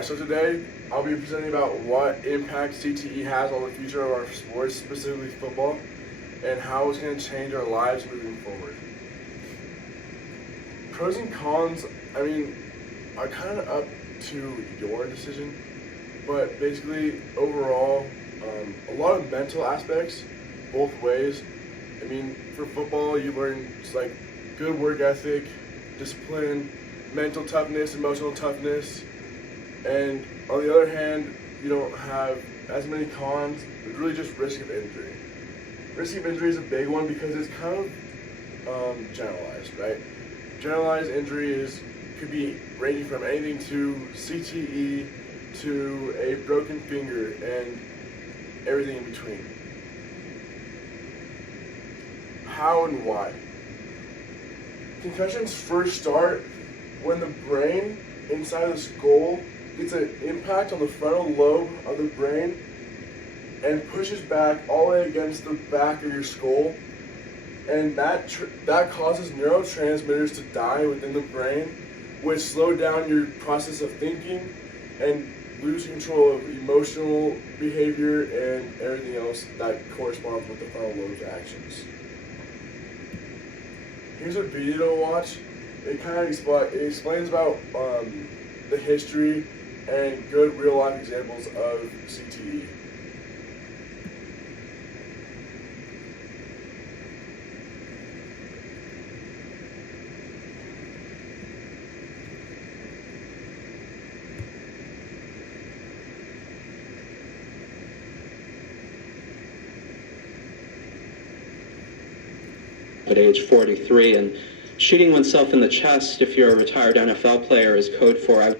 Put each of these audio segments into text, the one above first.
Alright, so today I'll be presenting about what impact C.T.E has on the future of our sports, specifically football, and how it's going to change our lives moving forward. Pros and cons, are kind of up to your decision, but basically overall, a lot of mental aspects, both ways. For football, you learn good work ethic, discipline, mental toughness, emotional toughness. And on the other hand, you don't have as many cons, but really just risk of injury. Risk of injury is a big one because it's kind of generalized, right? Generalized injury could be ranging from anything to C.T.E to a broken finger and everything in between. How and why? Concussions first start when the brain inside of the skull gets an impact on the frontal lobe of the brain and pushes back all the way against the back of your skull, and that causes neurotransmitters to die within the brain, which slow down your process of thinking and lose control of emotional behavior and everything else that corresponds with the frontal lobe's actions. Here's a video to watch. It kind of explains about the history and good real-life examples of C.T.E. At age 43, and shooting oneself in the chest if you're a retired NFL player is code for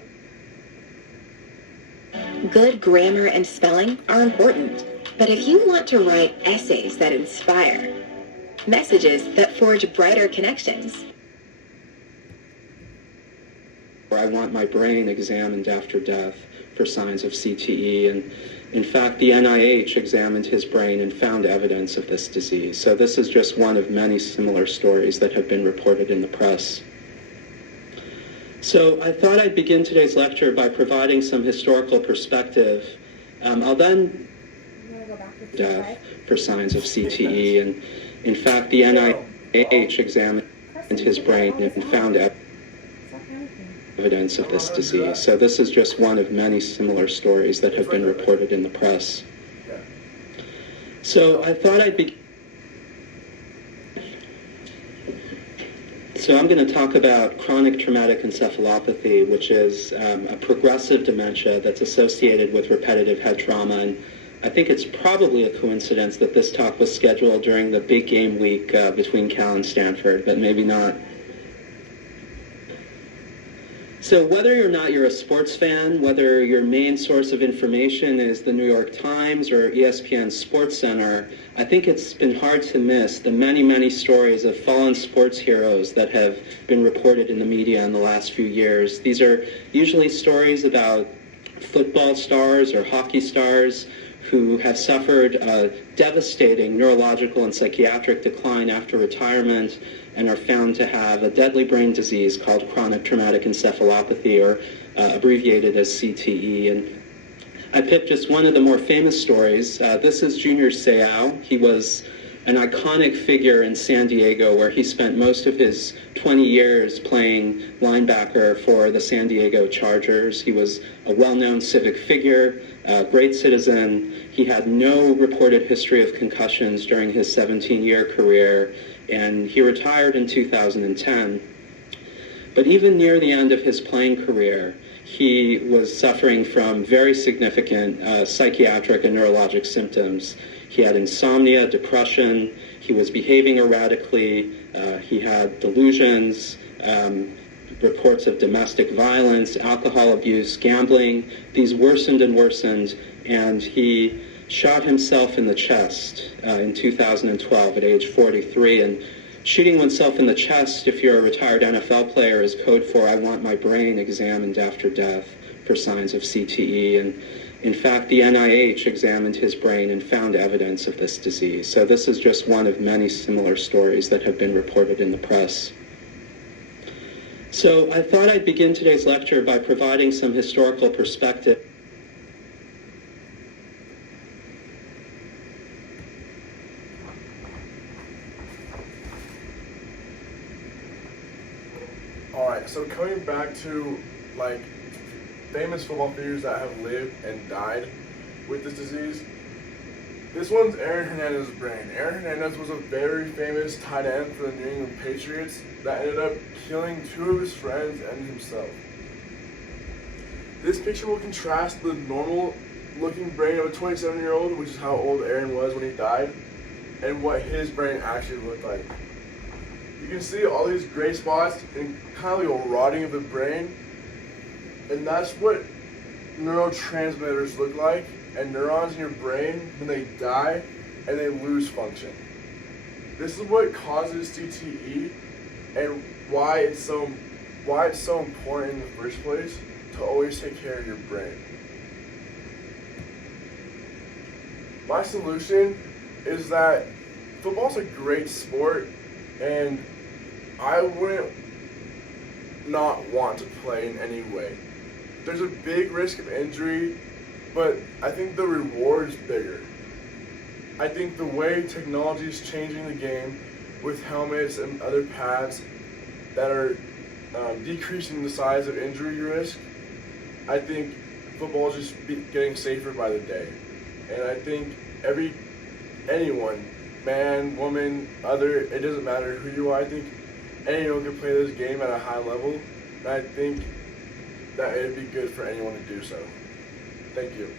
Good grammar and spelling are important, but if you want to write essays that inspire, messages that forge brighter connections, I want my brain examined after death for signs of C.T.E. And in fact, the NIH examined his brain and found evidence of this disease. So this is just one of many similar stories that have been reported in the press. So I thought I'd begin today's lecture by providing some historical perspective. I'll then death for signs of C.T.E. And in fact, the NIH examined his brain and found evidence of this disease. So this is just one of many similar stories that have been reported in the press. So I thought I'd begin. So I'm going to talk about chronic traumatic encephalopathy, which is a progressive dementia that's associated with repetitive head trauma. And I think it's probably a coincidence that this talk was scheduled during the big game week between Cal and Stanford, but maybe not. So whether or not you're a sports fan, whether your main source of information is the New York Times or ESPN Sports Center, I think it's been hard to miss the many, many stories of fallen sports heroes that have been reported in the media in the last few years. These are usually stories about football stars or hockey stars who have suffered a devastating neurological and psychiatric decline after retirement and are found to have a deadly brain disease called chronic traumatic encephalopathy, or abbreviated as C.T.E. And I picked just one of the more famous stories. This is Junior Seau. He was an iconic figure in San Diego, where he spent most of his 20 years playing linebacker for the San Diego Chargers. He was a well-known civic figure, a great citizen. He had no reported history of concussions during his 17-year career, and he retired in 2010. But even near the end of his playing career, he was suffering from very significant psychiatric and neurologic symptoms. He had insomnia, depression, he was behaving erratically, he had delusions, reports of domestic violence, alcohol abuse, gambling. These worsened and worsened, and he shot himself in the chest in 2012 at age 43. And shooting oneself in the chest, if you're a retired NFL player, is code for I want my brain examined after death for signs of C.T.E. And in fact, the NIH examined his brain and found evidence of this disease. So this is just one of many similar stories that have been reported in the press. So I thought I'd begin today's lecture by providing some historical perspective. Alright, so coming back to like famous football figures that have lived and died with this disease. This one's Aaron Hernandez's brain. Aaron Hernandez was a very famous tight end for the New England Patriots that ended up killing 2 of his friends and himself. This picture will contrast the normal looking brain of a 27-year-old, which is how old Aaron was when he died, and what his brain actually looked like. You can see all these gray spots and kind of like a rotting of the brain, and that's what neurotransmitters look like, and neurons in your brain when they die and they lose function. This is what causes C.T.E. and why it's so important in the first place to always take care of your brain. My solution is that football's a great sport, and I wouldn't not want to play in any way. There's a big risk of injury, but I think the reward is bigger. I think the way technology is changing the game with helmets and other pads that are decreasing the size of injury risk, I think football is just getting safer by the day. And I think anyone, man, woman, other, it doesn't matter who you are, I think anyone can play this game at a high level, and I think that it'd be good for anyone to do so. Thank you.